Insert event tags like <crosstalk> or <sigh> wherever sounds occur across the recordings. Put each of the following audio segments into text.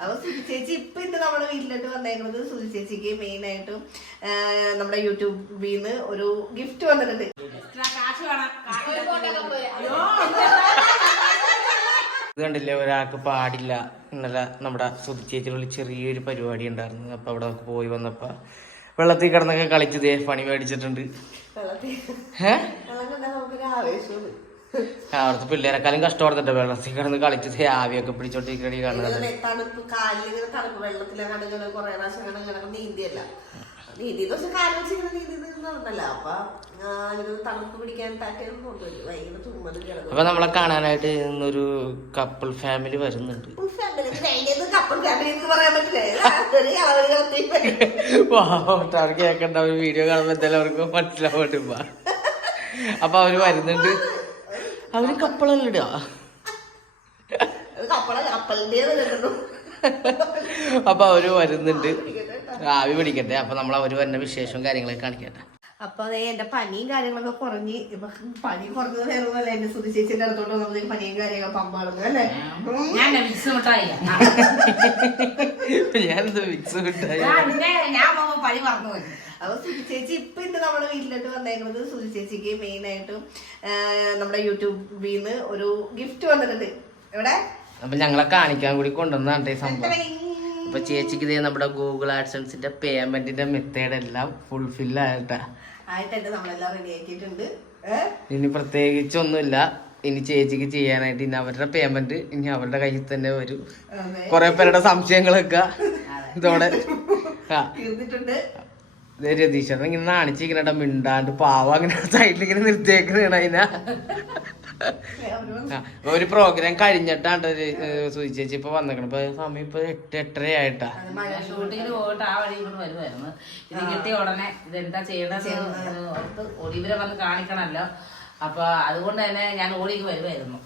അപ്പൊ സുജി ചേച്ചി ഇപ്പൊ ഇന്ന് നമ്മുടെ വീട്ടിലോട്ട് വന്നേക്കുന്നത് സുജി ചേച്ചിക്ക് മെയിൻ ആയിട്ടും നമ്മുടെ യൂട്യൂബിൽ നിന്ന് ഒരു ഗിഫ്റ്റ് വന്നിട്ടുണ്ട്. ഇത് കണ്ടില്ലേ ഒരാൾക്ക് പാടില്ല ഇന്നലെ നമ്മുടെ സുജി ചേച്ചിയിലുള്ള ചെറിയൊരു പരിപാടി ഉണ്ടായിരുന്നു. അപ്പൊ അവിടെ നമുക്ക് പോയി വന്നപ്പോ വെള്ളത്തിൽ കിടന്നൊക്കെ കളിച്ചു ദേ പണി മേടിച്ചിട്ടുണ്ട്. വെള്ളത്തിൽ ഏഹ് അവിടുത്തെ പിള്ളേരെക്കാളും കഷ്ടപ്പെടുന്നുണ്ട്. വെള്ളത്തിൽ കിടന്ന് കളിച്ച് ആവിയൊക്കെ പിടിച്ചോണ്ടിരിക്കണി കാണുന്നത് തണുപ്പ് കാലിലങ്ങനെ തണുപ്പ് വെള്ളത്തിലെങ്ങാണ്ട് ഇങ്ങനെ കുറെ പ്രാവശ്യം ഇങ്ങനെ ഇങ്ങനെ നീന്തിയല്ല. നീന്തി പക്ഷെ കാലം വെച്ച് നീന്തി നിന്നല്ല അപ്പൊ തണുപ്പ് പിടിക്കാൻ നമ്മളെ കാണാനായിട്ട് ഇന്നൊരു കപ്പിൾ ഫാമിലി വരുന്നുണ്ട്. കേൾക്കണ്ട വീഡിയോ കാണുമ്പോ എന്തായാലും അവർക്ക് മനസ്സിലാവട്ടില്ല അപ്പൊ അവർ വരുന്നുണ്ട്. അവർ കപ്പളല്ല ഇടുക? അപ്പൊ അവർ വരുന്നുണ്ട്. ആവി പിടിക്കട്ടെ അപ്പൊ നമ്മൾ അവർ വരുന്ന വിശേഷവും കാര്യങ്ങളൊക്കെ കാണിക്കട്ടെ. അപ്പൊ അതേ എന്റെ പനിയും കാര്യങ്ങളൊക്കെ കുറഞ്ഞ് ഇപ്പൊ പനി കുറഞ്ഞത് വേറെ ഒന്നുമല്ല. എന്റെ സുധി ചേച്ചിന്റെ അടുത്തോട്ട് വന്നപ്പോഴത്തേക്ക് പനിയും കാര്യങ്ങളൊക്കെ പമ്പാടുന്നു അല്ലേ? ഞാൻ മിഠായില്ല ഞാനെന്ത് മിക്സ് കിട്ടായി ഞാൻ പനി പറഞ്ഞു പോയി അപ്പൊ സുജി ചേച്ചി ഇപ്പൊ ഇന്ന് നമ്മുടെ വീട്ടിലോട്ട് വന്നേക്കുന്നത്. സുജി ചേച്ചിക്ക് മെയിൻ ആയിട്ടും നമ്മുടെ യൂട്യൂബിൽ നിന്ന് ഒരു ഗിഫ്റ്റ് വന്നിട്ടുണ്ട്. എവിടെ? അപ്പൊ ഞങ്ങളെ കാണിക്കാൻ കൂടി കൊണ്ടുവന്നാണ് ഈ സംഭവം. അപ്പൊ ചേച്ചിക്ക് ഇതേ നമ്മുടെ ഗൂഗിൾ ആഡ്സൻസിന്റെ പേയ്മെന്റിന്റെ മെത്തേഡ് എല്ലാം ഫുൾഫിൽ ആയിട്ടാ. ആയിട്ടുണ്ട്. നമ്മളെല്ലാം റെഡി ആക്കിയിട്ടുണ്ട്. ഇനി പ്രത്യേകിച്ചൊന്നുമില്ല. ഇനി ചേച്ചിക്ക് ചെയ്യാനായിട്ട് ഇനി അവരുടെ പേയ്മെന്റ് ഇനി അവരുടെ കയ്യിൽ തന്നെ വരും. കൊറേ പേരുടെ സംശയങ്ങളൊക്കെ ഇതോടെ. <laughs> തീർന്നിട്ടുണ്ട് ദേ രതീശ്വരൻ ഇങ്ങനെ നാണിച്ചിരിക്കണ മിണ്ടാണ്ട് പാവ അങ്ങനെ സൈഡിൽ ഇങ്ങനെ നിർത്തിയേക്കണ അതിനാ ഒരു പ്രോഗ്രാം കഴിഞ്ഞിട്ടാണ്ട് സൂചിച്ചേച്ചി ചേച്ചി ഇപ്പൊ വന്നേക്കണം. ഇപ്പൊ സമയം ഇപ്പൊ എട്ട് എട്ടര ആയിട്ടാ ഷൂട്ടിങ്ങിന് പോയിട്ട് ആ വഴി ഇങ്ങോട്ട് വരുമായിരുന്നു ഇത് കിട്ടിയ ഉടനെ ഇതെന്താ ചെയ്യണത് ഇവരെ വന്ന് കാണിക്കണമല്ലോ അപ്പൊ അതുകൊണ്ട് തന്നെ ഞാൻ ഓടിക്ക് വരുമായിരുന്നു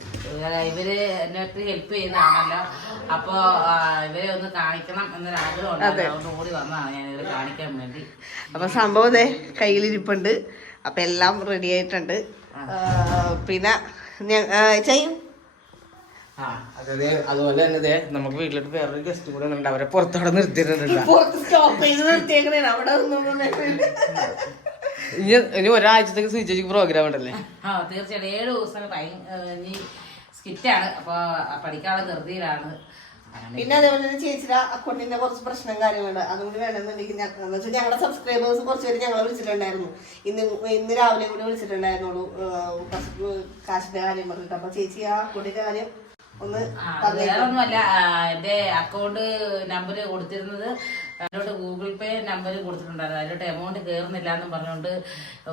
ഇവർ എന്നെ ഒത്തിരി ഹെൽപ്പ് ചെയ്യുന്നതാണല്ലോ. അപ്പൊ ഇവരെ ഒന്ന് കാണിക്കണം എന്നൊരു ആഗ്രഹം ഉണ്ടായിരുന്നു അതുകൊണ്ട് ഓടി വന്നതാണ് ഞാൻ ഇവരെ കാണിക്കാൻ വേണ്ടി. അപ്പൊ സംഭവം ദേ കയ്യിലിരിപ്പുണ്ട്. അപ്പൊ എല്ലാം റെഡി ആയിട്ടുണ്ട്. പിന്നെ ഞാൻ- ചെയ്യും. അതുപോലെ തന്നെ നമുക്ക് വീട്ടിലോട്ട് വേറൊരു ഗസ്റ്റ് കൂടെ ഉണ്ട് അവരെ പുറത്തോടെ നിർത്തിയിട്ടുണ്ട് ഇനി ഇനി ഒരാഴ്ചത്തേക്ക് സ്വിച്ച് ചേച്ചിക്ക് പ്രോഗ്രാം ഉണ്ടല്ലേ? ആ തീർച്ചയായിട്ടും. ഏഴ് ദിവസം ടൈം ഇനി സ്കിറ്റാണ് അപ്പൊ പഠിക്കാനുള്ള ധൃതിയിലാണ്. പിന്നെ അതേപോലെ തന്നെ ചേച്ചിയുടെ അക്കൗണ്ടിന്റെ കുറച്ച് പ്രശ്നം കാര്യങ്ങളുണ്ട്. അതുകൊണ്ട് വേണമെന്നുണ്ടെങ്കിൽ ഞങ്ങളുടെ സബ്സ്ക്രൈബേഴ്സ് കുറച്ച് പേര് ഞങ്ങളെ വിളിച്ചിട്ടുണ്ടായിരുന്നു. ഇന്ന് ഇന്ന് രാവിലെ കൂടി വിളിച്ചിട്ടുണ്ടായിരുന്നുള്ളൂ. കുറച്ച് കാശിന്റെ കാര്യം പറഞ്ഞിട്ട്. അപ്പൊ ചേച്ചി ആ അക്കൗണ്ടിന്റെ കാര്യം ഒന്ന് വേറെ ഒന്നുമല്ല വേറൊന്നുമല്ല. എന്റെ അക്കൗണ്ട് നമ്പർ കൊടുത്തിരുന്നത് അതിലോട്ട് ഗൂഗിൾ പേ നമ്പർ കൊടുത്തിട്ടുണ്ടായിരുന്നു. അതിലോട്ട് എമൗണ്ട് കയറുന്നില്ല എന്നും പറഞ്ഞുകൊണ്ട്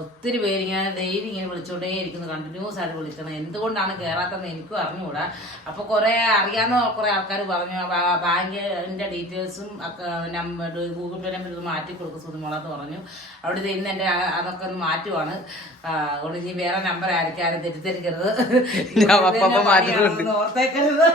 ഒത്തിരി പേര് ഇങ്ങനെ ഡെയിലി ഇങ്ങനെ വിളിച്ചോണ്ടേ ഇരിക്കുന്നു. കണ്ടിന്യൂസ് ആയിട്ട് വിളിക്കണം എന്തുകൊണ്ടാണ് കയറാത്തതെന്ന് എനിക്കും അറിഞ്ഞുകൂടാ. അപ്പൊ കുറെ അറിയാവുന്ന കുറെ ആൾക്കാർ പറഞ്ഞു. ബാങ്കിന്റെ ഡീറ്റെയിൽസും നമ്പർ ഗൂഗിൾ പേ നമ്പർ ഇത് മാറ്റി കൊടുക്കും സുധിമോളെന്ന് പറഞ്ഞു. അവിടെ ഇത് ഇന്ന് എന്റെ അതൊക്കെ ഒന്ന് മാറ്റുവാണ്. അതുകൊണ്ട് ഇനി വേറെ നമ്പർ ആയിരിക്കും ആരും തെറ്റിദ്ധരിക്കരുത്. ഓർത്തേക്കരുത്.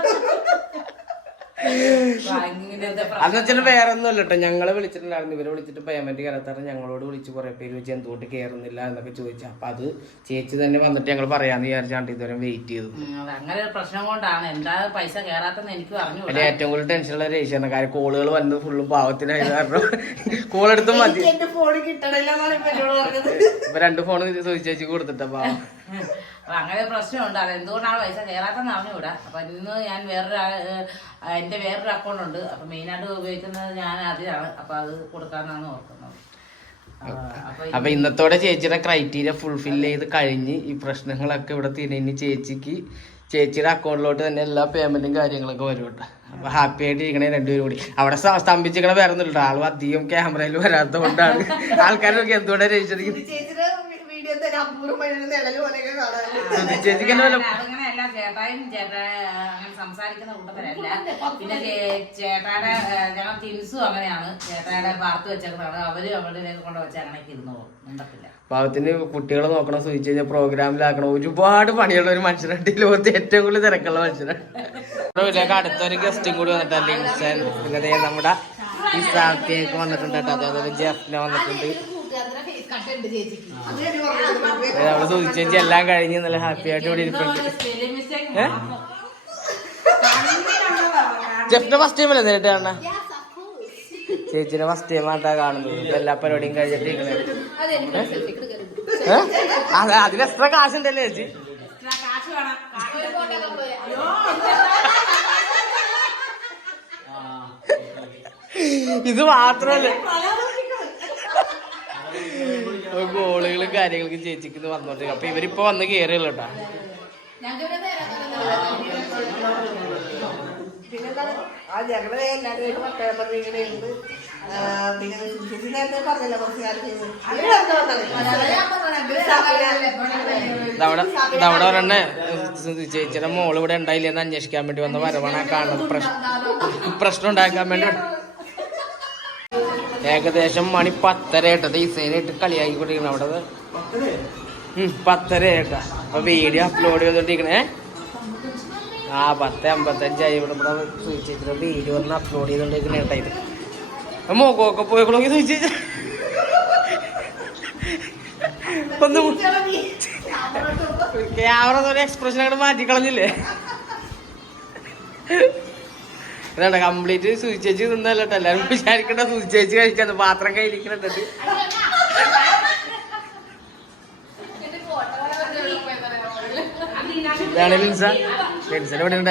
ബാങ്കിന്റെ അന്ന് വെച്ചാൽ വേറെ ഒന്നും അല്ലട്ടോ ഞങ്ങളെ വിളിച്ചിട്ടുണ്ടായിരുന്നു. ഇവരെ വിളിച്ചിട്ട് പേയ്മെന്റ് കയറാത്തറ ഞങ്ങളോട് വിളിച്ച് കുറെ പേര് വെച്ച് എന്തുകൊണ്ട് കയറുന്നില്ല എന്നൊക്കെ ചോദിച്ചു. അപ്പൊ അത് ചേച്ചി തന്നെ വന്നിട്ട് ഞങ്ങൾ പറയാന്ന് വിചാരിച്ചാണ്ട് ഇതുവരെ വെയിറ്റ് ചെയ്തു. അങ്ങനെ ഒരു പ്രശ്നം കൊണ്ടാണ്. എന്താ പൈസ കേറാത്തെന്ന് എനിക്ക് പറഞ്ഞു അല്ലെ ഏറ്റവും കൂടുതൽ ടെൻഷനുള്ള രേഷ്യാണ് കാര്യം കോളുകൾ വന്നത് ഫുള്ളും പാവത്തിനായത് കാരണം കോൾ എടുത്ത് മതി. ഫോൺ കിട്ടണില്ല ഇപ്പൊ രണ്ട് ഫോൺ ചോദിച്ചു ചേച്ചി കൊടുത്തിട്ടാ പാവം. <laughs> അപ്പൊ അങ്ങനെ പ്രശ്നമുണ്ട്. അത് എന്തുകൊണ്ടാണ് പൈസ കയറാത്തെന്ന് അറിഞ്ഞുകൂടാ. അപ്പൊ ഇന്ന് ഞാൻ വേറൊരു എന്റെ വേറൊരു അക്കൗണ്ട് ഉണ്ട്. അപ്പൊ മെയിനായിട്ട് ഉപയോഗിക്കുന്നത് ഞാൻ അതിലാണ് അപ്പൊ അത് കൊടുക്കാന്നാണ് ഓർക്കുന്നത്. അപ്പൊ ഇന്നത്തോടെ ചേച്ചിയുടെ ക്രൈറ്റീരിയ ഫുൾഫിൽ ചെയ്ത് കഴിഞ്ഞ് ഈ പ്രശ്നങ്ങളൊക്കെ ഇവിടെ തിരിഞ്ഞ് ചേച്ചിക്ക് ചേച്ചിയുടെ അക്കൗണ്ടിലോട്ട് തന്നെ എല്ലാ പേയ്മെന്റും കാര്യങ്ങളൊക്കെ വരും കേട്ടോ. അപ്പൊ ഹാപ്പി ആയിട്ട് ഇരിക്കണേ രണ്ടുപേരും കൂടി. അവിടെ സ്ത- സ്തംഭിച്ചിരിക്കണ വേറെ ഒന്നുമില്ല ആളും അധികം ക്യാമറയിൽ വരാത്ത കൊണ്ടാണ്. ആൾക്കാരൊക്കെ എന്തുകൊണ്ടാണ് വല്ല അങ്ങനെയല്ല ചേട്ടായും ചേട്ടാ അങ്ങനെ സംസാരിക്കുന്ന കൂട്ടത്തിലല്ല. പിന്നെ ചേട്ടായുടെ ഞങ്ങൾ തിൻസും അങ്ങനെയാണ്. ചേട്ടായുടെ പാർത്ത് വെച്ചേക്കുന്നതാണ്. അവർ അവരുടെ കൊണ്ട് വെച്ച് അങ്ങനെയൊക്കെ ഇരുന്നോളും മിണ്ടത്തില്ല. പാവത്തിന് കുട്ടികളെ നോക്കണം സൂചിച്ചു കഴിഞ്ഞാൽ പ്രോഗ്രാമിലാക്കണം ഒരുപാട് പണിയുള്ള ഒരു മനുഷ്യനാണ്. ഈ ലോകത്ത് ഏറ്റവും കൂടുതൽ തിരക്കുള്ള മനുഷ്യനാണ്. വീട്ടിലേക്ക് അടുത്തൊരു ഗസ്റ്റും കൂടി വന്നിട്ടുണ്ട്. ലിൻസൻ പിന്നെ നമ്മുടെ സാഫിയൊക്കെ വന്നിട്ടുണ്ട് കേട്ടോ. അതേപോലെ ജെഫ്ന വന്നിട്ടുണ്ട്. നമ്മൾ സൂചിച്ചേച്ചി എല്ലാം കഴിഞ്ഞ് നല്ല ഹാപ്പി ആയിട്ട് ഇവിടെ ഇരിപ്പുണ്ട്. ജെഫിന്റെ ഫസ്റ്റ് ടൈം അല്ലേ നേരിട്ട് കാണാ ചേച്ചിയുടെ ഫസ്റ്റ് ടൈം ആട്ടാ കാണുന്നത്. എല്ലാ പരിപാടിയും കഴിഞ്ഞിട്ട് ഇരിക്കണേ അതിന് എത്ര കാശുണ്ടല്ലേ ചേച്ചി കാശ് വേണം ഇത് മാത്രല്ല ഗോളുകളും കാര്യങ്ങളൊക്കെ ചേച്ചിക്ക് ഇത് വന്നോണ്ടിരിക്കും അപ്പൊ ഇവരിപ്പൊ വന്ന് കേറിയല്ലോ കേട്ടാ. ഞങ്ങൾ എല്ലാവരും ഇങ്ങനെ ഉണ്ട് പിന്നെ ചേച്ചി നേരത്തെ പറഞ്ഞല്ലോ കുറച്ച് ഇതവിടെ ഇതവിടെ ചേച്ചിയുടെ മോൾ ഇവിടെ ഉണ്ടായില്ലെന്ന് അന്വേഷിക്കാൻ വേണ്ടി വന്ന വരവാണ് കാണുന്നത്. പ്രശ്നം പ്രശ്നം ഉണ്ടാക്കാൻ വേണ്ടി ഏകദേശം മണി പത്തര ഇട്ടത് കളിയാക്കി കൊണ്ടിരിക്കണം അവിടെ. പത്തര ഏട്ടാ. അപ്പൊ വീഡിയോ അപ്ലോഡ് ചെയ്തോണ്ടിരിക്കണേ. ആ പത്ത് അമ്പത്തഞ്ചായി ഇവിടെ ഇവിടെ ചേച്ചിയുടെ വീഡിയോ ഒന്ന് അപ്ലോഡ് ചെയ്തോണ്ടിരിക്കണ കേട്ടോ ഇത്. മോക്കോക്കെ പോയിക്കോളൂ സ്വിച്ച് ഒന്ന് ക്യാമറ എക്സ്പ്രഷൻ അങ്ങോട്ട് മാറ്റിക്കളഞ്ഞില്ലേ? അതാണ് കംപ്ലീറ്റ് സൂചിച്ചേച്ചി തിന്നല്ലോ. എല്ലാരും വിചാരിക്കണ്ട സൂചിച്ചേച്ചി കഴിക്കാന്ന്. പാത്രം കയ്യിലിരിക്കണത്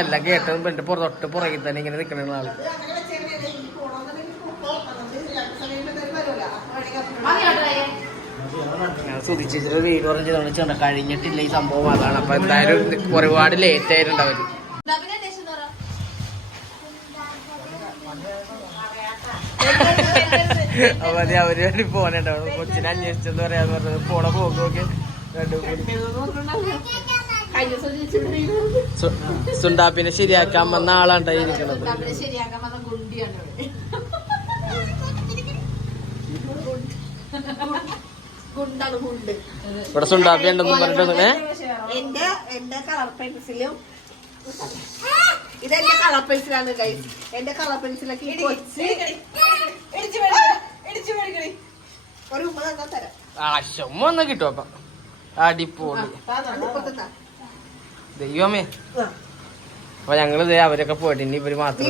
എല്ലാം കേട്ടതും എന്റെ പുറത്ത് തൊട്ട് പുറകിൽ തന്നെ ഇങ്ങനെ നിക്കണ ആൾ. സുതിച്ചിട്ട് വീട് പറഞ്ഞ് തോന്നിച്ചുണ്ട് കഴിഞ്ഞിട്ടില്ല ഈ സംഭവം അതാണ്. അപ്പൊ എന്തായാലും ഒരുപാട് ലേറ്റ് ആയിട്ടുണ്ട് അവർ അപ്പൊ അത് അവർ വേണ്ടി പോണേട്ടോ കൊച്ചിനെ അന്വേഷിച്ചെന്ന് പറയാന്ന് പറഞ്ഞത് പോണ പോക്കൊക്കെ സുണ്ടാപ്പിനെ ശരിയാക്കാൻ വന്ന ആളാണ് ഇരിക്കണത് ശരിയാക്കാൻ വന്ന ഗുണ്ടിയാണ് ഗുണ്ടാണ് ഗുണ്ട് ഇവിടെ സുണ്ടാപ്പി ഉണ്ടെന്ന് പറഞ്ഞിട്ട് എന്റെ എന്റെ കളർ പെൻസിലും ഇതെന്റെ കളർ പെൻസിലാണ് എന്റെ കളർ പെൻസിലൊക്കെ വന്ന് കിട്ടും അപ്പൊ. അടിപൊളി. ദൈവമേ. അപ്പൊ ഞങ്ങൾ ദേ അവരൊക്കെ പോയിട്ട് ഇനി ഇവർ മാത്രം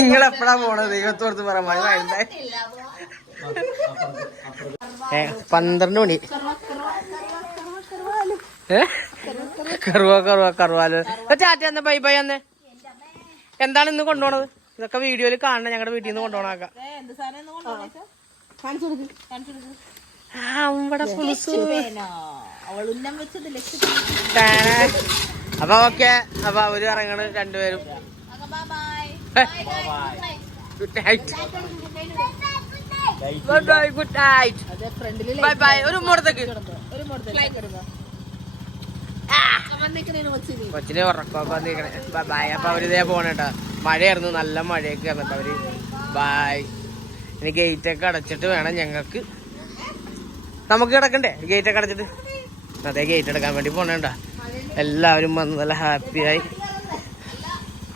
നിങ്ങൾ എപ്പോഴാ പോണത്? ദൈവത്തോർത്ത് പറയാൻ പന്ത്രണ്ട് മണി. കറുവ കറുവ കറുവാൽ. ചാറ്റ ബൈ ബൈ അന്ന് എന്താണ് ഇന്ന് കൊണ്ടുപോണത്? ഇതൊക്കെ വീഡിയോയിൽ കാണണം. ഞങ്ങളുടെ വീട്ടിൽ നിന്ന് കൊണ്ടുപോണാക്കാം കാണിച്ചു കൊടുക്ക്. ആ ഇവിടെ പുളുസു അവളുന്നം വെച്ചത് ലക്ഷ്യം ടാനാ. അപ്പൊ ഓക്കെ. അപ്പൊ അവർ ഇറങ്ങണ് രണ്ടുപേരും. Good night. Bye bye good night. അതെ ഫ്രണ്ടിൽ ബൈ ബൈ. ഒരു മുടത്തേക്ക് കൊച്ചിനെ. വന്നിരിക്കണേ. Bye bye. അപ്പൊ അവരിതേ പോണേട്ടാ. മഴയായിരുന്നു. നല്ല മഴയൊക്കെ ആയിരുന്നു അവർ. ബായ് ഇനി ഗേറ്റൊക്കെ അടച്ചിട്ട് വേണം ഞങ്ങൾക്ക്. നമുക്ക് കിടക്കണ്ടേ? ഗേറ്റൊക്കെ അടച്ചിട്ട്. അതെ ഗേറ്റ് എടുക്കാൻ വേണ്ടി പോണേണ്ട എല്ലാവരും വന്ന് നല്ല ഹാപ്പിയായി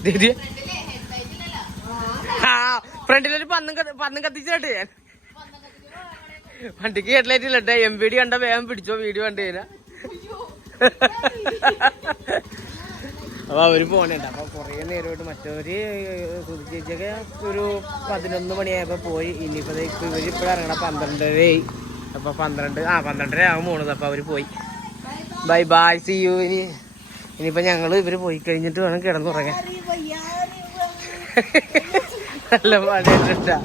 ദീദി ആ ഫ്രണ്ടിലൊരു പന്നും പന്നും കത്തിച്ചിട്ട് ഞാൻ. വണ്ടിക്ക് ഹെഡ്ലൈറ്റ് ഇല്ലട്ടെ എം വി ഡി കണ്ട വേഗം പിടിച്ചോ വീഡിയോ കണ്ടു കഴിഞ്ഞാ. അപ്പൊ അവർ പോണേണ്ട അപ്പൊ കൊറേ നേരമായിട്ട് മറ്റവര് ചേച്ചിയൊക്കെ ഒരു പതിനൊന്ന് മണിയായപ്പോ പോയി. ഇനിയിപ്പോ ദേ ഇപ്പൊ ഇവർ ഇപ്പഴ ഇറങ്ങണ പന്ത്രണ്ടരയായി. അപ്പൊ പന്ത്രണ്ട് ആ പന്ത്രണ്ടര ആകും പോണത്. അപ്പൊ അവർ പോയി. ബൈ ബൈ സി യു ഇനി ഇനിയിപ്പോ ഞങ്ങൾ ഇവർ പോയി കഴിഞ്ഞിട്ട് വേണം കിടന്നുറങ്ങാൻ. <laughs> നല്ല മഴയുണ്ടാ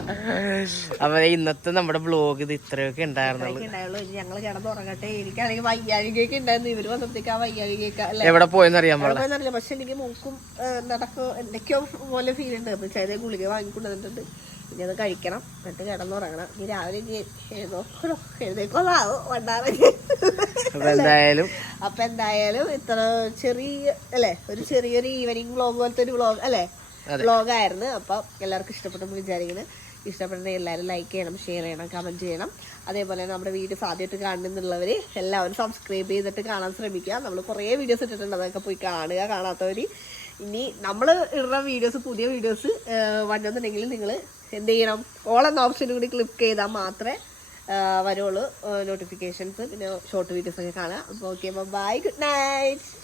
അപ്പൊ ഇന്നത്തെ നമ്മുടെ ബ്ലോഗ് ഇത് ഇത്രയൊക്കെ ഉണ്ടായിരുന്നുള്ളൂ. ഞങ്ങൾ കിടന്നുറങ്ങട്ടെ എനിക്കാണെങ്കിൽ വയ്യാഴികയൊക്കെ ഉണ്ടായിരുന്നു. ഇവർ വന്നപ്പോഴത്തേക്ക് ആ വയ്യാഴികയൊക്കെ എവിടെ പോയെന്ന് അറിയാൻ പാടില്ല. പക്ഷെ എനിക്ക് മൂക്കും നടക്കോ എന്തൊക്കെയോ പോലെ ഫീൽ ഉണ്ട്. അപ്പൊ ചെറിയ ഗുളിക വാങ്ങിക്കൊണ്ടുവന്നിട്ടുണ്ട് ഇനി അത് കഴിക്കണം. എന്നിട്ട് കിടന്നുറങ്ങണം ഇനി രാവിലെ ഇനി എഴുന്നോ എഴുന്നേക്കോളാവോ വണ്ടാറ. എന്തായാലും അപ്പൊ എന്തായാലും ഇത്ര ചെറിയ അല്ലെ? ഒരു ചെറിയൊരു ഈവനിങ് വ്ളോഗ് പോലത്തെ ഒരു വ്ളോഗ് അല്ലെ? അതെ. വ്ളോഗ് ആയിരുന്നു അപ്പൊ എല്ലാവർക്കും ഇഷ്ടപ്പെട്ടെന്ന് വിചാരിക്കുന്നത് ഇഷ്ടപ്പെടുന്ന എല്ലാവരും ലൈക്ക് ചെയ്യണം ഷെയർ ചെയ്യണം കമന്റ് ചെയ്യണം. അതേപോലെ നമ്മുടെ വീഡിയോസ് ആദ്യമായിട്ട് കാണുന്നുള്ളവർ എല്ലാവരും സബ്സ്ക്രൈബ് ചെയ്തിട്ട് കാണാൻ ശ്രമിക്കുക. നമ്മൾ കുറേ വീഡിയോസ് ഇട്ടിട്ടുണ്ട്. അതൊക്കെ പോയി കാണുക കാണാത്തവർ ഇനി നമ്മൾ ഇടുന്ന വീഡിയോസ് പുതിയ വീഡിയോസ് വന്നെന്നുണ്ടെങ്കിൽ നിങ്ങൾ എന്ത് ചെയ്യണം? ഓൾ എന്ന ഓപ്ഷനും കൂടി ക്ലിക്ക് ചെയ്താൽ മാത്രമേ വരുള്ളൂ. നോട്ടിഫിക്കേഷൻസ് പിന്നെ ഷോർട്ട് വീഡിയോസ് ഒക്കെ കാണാം അപ്പോൾ ഓക്കെ ബൈ ഗുഡ് നൈറ്റ്